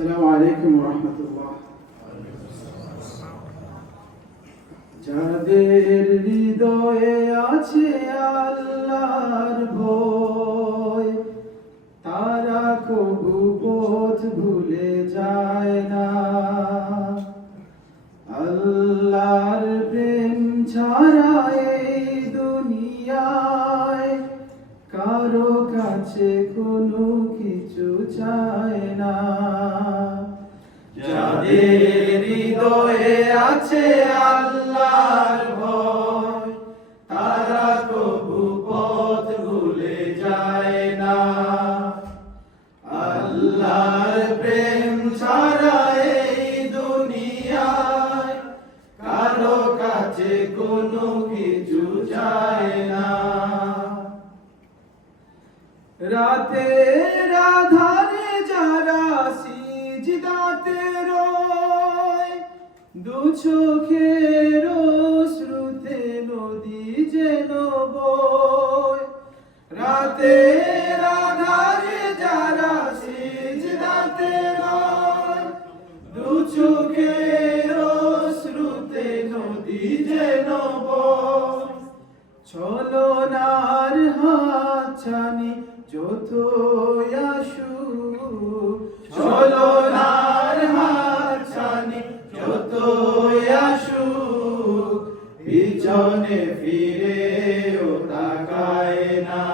আসসালামু আলাইকুম ওয়া রাহমাতুল্লাহ। যাদের হৃদয়ে আছে আল্লাহর ভয়, তারা কবু পথ ভুলে যায় না। আল্লাহর প্রেম ছাড়া এই দুনিয়ায় কারো কাছে কোনো কিছু চায় না। যাদের হৃদয়ে আছে আল্লাহর ভয়, তারা কবু পথ ভুলে যায় না। আল্লাহর প্রেম ছাড়া এই দুনিয়ায় কারো কাছে কোনো কিছু চায় না। রাতের আধারে যারা সিজদাতে রয়, দু চোখের অশ্রুতে নদী যেন বয়। রাতের আধারে যারা সিজদাতে রয়, দু চোখের অশ্রুতে নদী যেন বয়। ছলনার হাতছানি যতই আসুক, ছলনার হাতছানি যতই আসুক, পিছনে ফিরেও তাকায় না।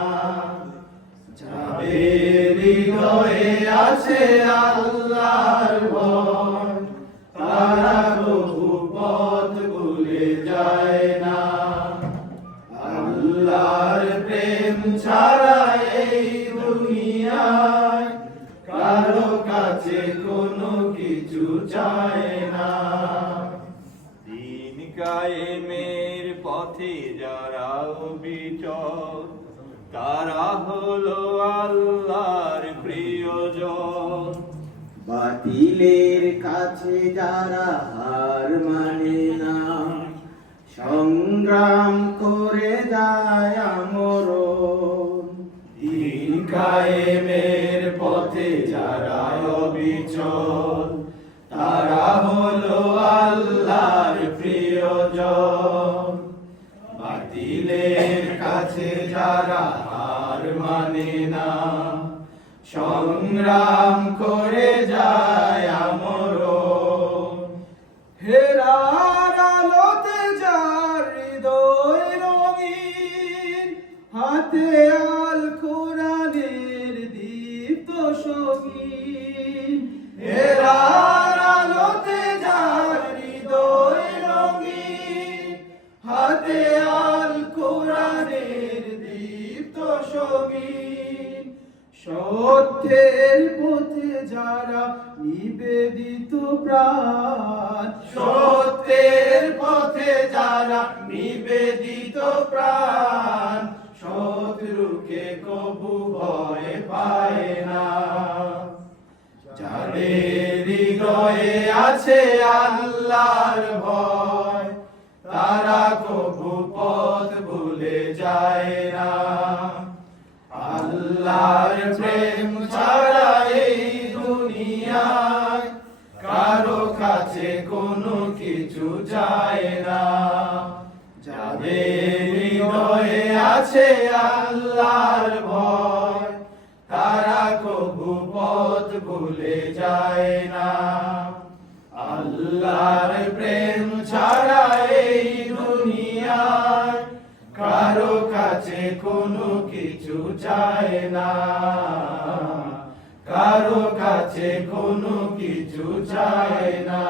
যাদের হৃদয়ে আছে আল্লাহর ভয়, তারা কবু পথ ভুলে যায় না। আল্লাহর প্রেম ছাড়া এই দুনিয়ায় কারো কাছে কোনো কিছু চায় না। দিন কায়েমের পথে যারা অবিচল, তারা হলো আল্লাহর প্রিয়জন। বাতিলের কাছে যারা হার মানে না, সংগ্রাম করে যায় আমরণ। দিন কায়েমের পথে যারা অবিচল, তারা হলো আল্লাহর প্রিয়জন। বাতিলের কাছে যারা হার মানে না, সংগ্রাম করে যায় আমরণ। হেরার আলোতে যার হৃদয় রঙিন, হাতে আল কোরআনের দীপ্ত সঙ্গীন। হেরার আলোতে যার হৃদয় রঙিন, হাতে আল কোরআনের দীপ্ত সঙ্গীন। সত্যের পথে যারা নিবেদিত প্রাণ, সত্যের পথে যারা নিবেদিত প্রাণ, শত্রুকে কবু ভয় পায় না। যাদের হৃদয়ে আছে আল্লাহর ভয়, তারা কবু পথ ভুলে যায় না। আল্লাহর প্রেম ছাড়া এই দুনিয়ায় কারো কাছে কোনো কিছু চায় না। যাদের হৃদয়ে আছে আল্লাহর ভয়, তারা কবু পথ ভুলে যায় না। আল্লাহর প্রেম ছাড়া এই দুনিয়ায় কারো কাছে কোনো কিছু চায় না। কারো কাছে কোনো কিছু চায় না।